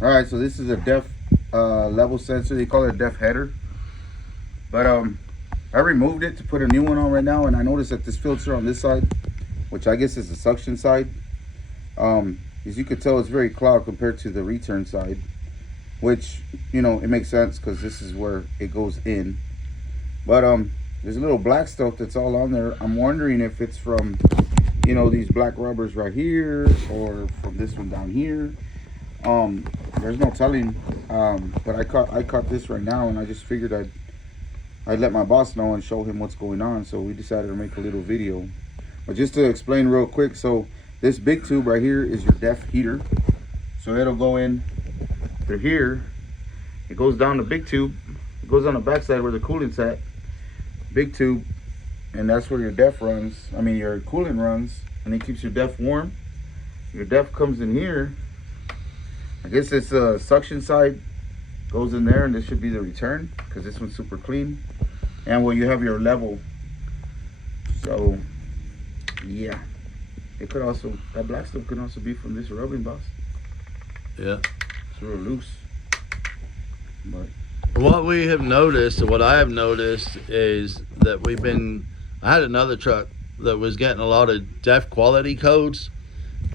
All right, so this is a depth level sensor. They call it a depth header. But I removed it to put a new one on right now, and I noticed that this filter on this side, which I guess is the suction side, as you could tell, it's very clogged compared to the return side, which, you know, it makes sense because this is where it goes in. But there's a little black stuff that's all on there. I'm wondering if it's from, you know, these black rubbers right here, or from this one down here. There's no telling. But I caught this right now, and I just figured I'd let my boss know and show him what's going on. So we decided to make a little video. But just to explain real quick, so this big tube right here is your depth heater. So it'll go in through here. It goes down the big tube. It goes on the backside where the coolant's at. Big tube, and that's where your depth runs. I mean, your coolant runs, and it keeps your depth warm. Your depth comes in here. I guess it's a suction side, goes in there, and this should be the return because this one's super clean. And where you have your level. So yeah, it could also, that black stuff could also be from this rubbing, boss. Yeah. It's real loose. But What we have noticed, or what I have noticed, is that I had another truck that was getting a lot of depth quality codes,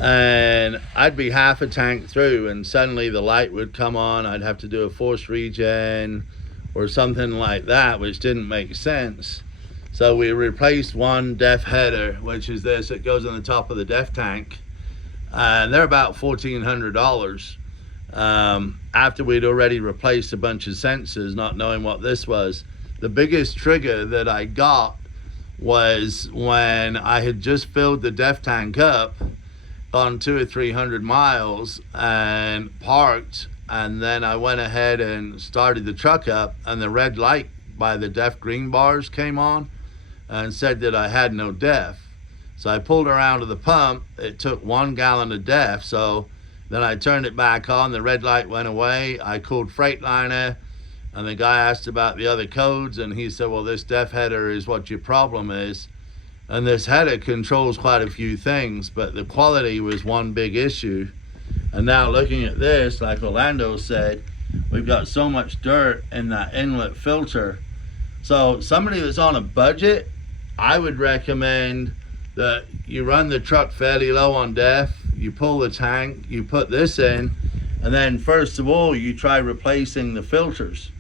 and I'd be half a tank through and suddenly the light would come on. I'd have to do a force regen or something like that, which didn't make sense. So we replaced one depth header, which is this. It goes on the top of the depth tank, and they're about $1,400. After we'd already replaced a bunch of sensors, not knowing what this was. The biggest trigger that I got was when I had just filled the depth tank up on 200 or 300 miles and parked, and then I went ahead and started the truck up, and the red light by the depth green bars came on and said that I had no depth. So I pulled around to the pump. It took 1 gallon of depth, so then I turned it back on, the red light went away. I called Freightliner, and the guy asked about the other codes, and he said, well, this depth header is what your problem is. And this header controls quite a few things, but the quality was one big issue. And now looking at this, like Orlando said, we've got so much dirt in that inlet filter. So somebody that's on a budget, I would recommend that you run the truck fairly low on depth, you pull the tank, you put this in, and then first of all, you try replacing the filters.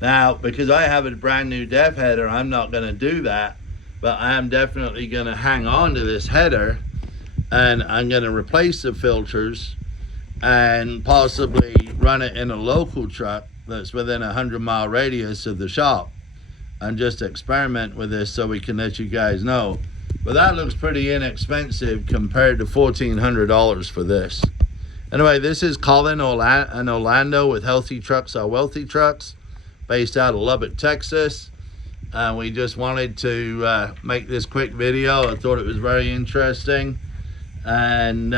Now, because I have a brand new depth header, I'm not gonna do that, but I am definitely gonna hang on to this header, and I'm gonna replace the filters and possibly run it in a local truck that's within a 100-mile radius of the shop, and just experiment with this so we can let you guys know. But that looks pretty inexpensive compared to $1,400 for this. Anyway, this is Colin in Orlando with Healthy Trucks Are Wealthy Trucks, based out of Lubbock, Texas. We just wanted to make this quick video. I thought it was very interesting. And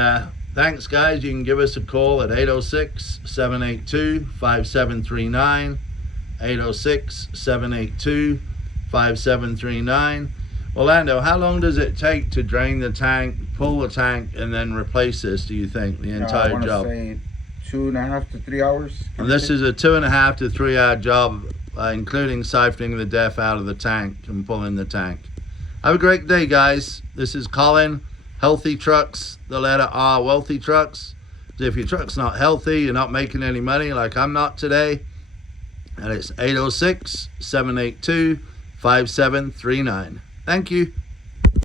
thanks, guys. You can give us a call at 806-782-5739. 806-782-5739. Orlando, how long does it take to drain the tank, pull the tank, and then replace this, do you think, the entire job? I want to say 2.5 to 3 hours. And this is a 2.5 to 3 hour job, including siphoning the depth out of the tank and pulling the tank. Have a great day, guys. This is Colin, Healthy Trucks, the letter R, Wealthy Trucks. If your truck's not healthy, you're not making any money like I'm not today, and it's 806-782-5739. Thank you.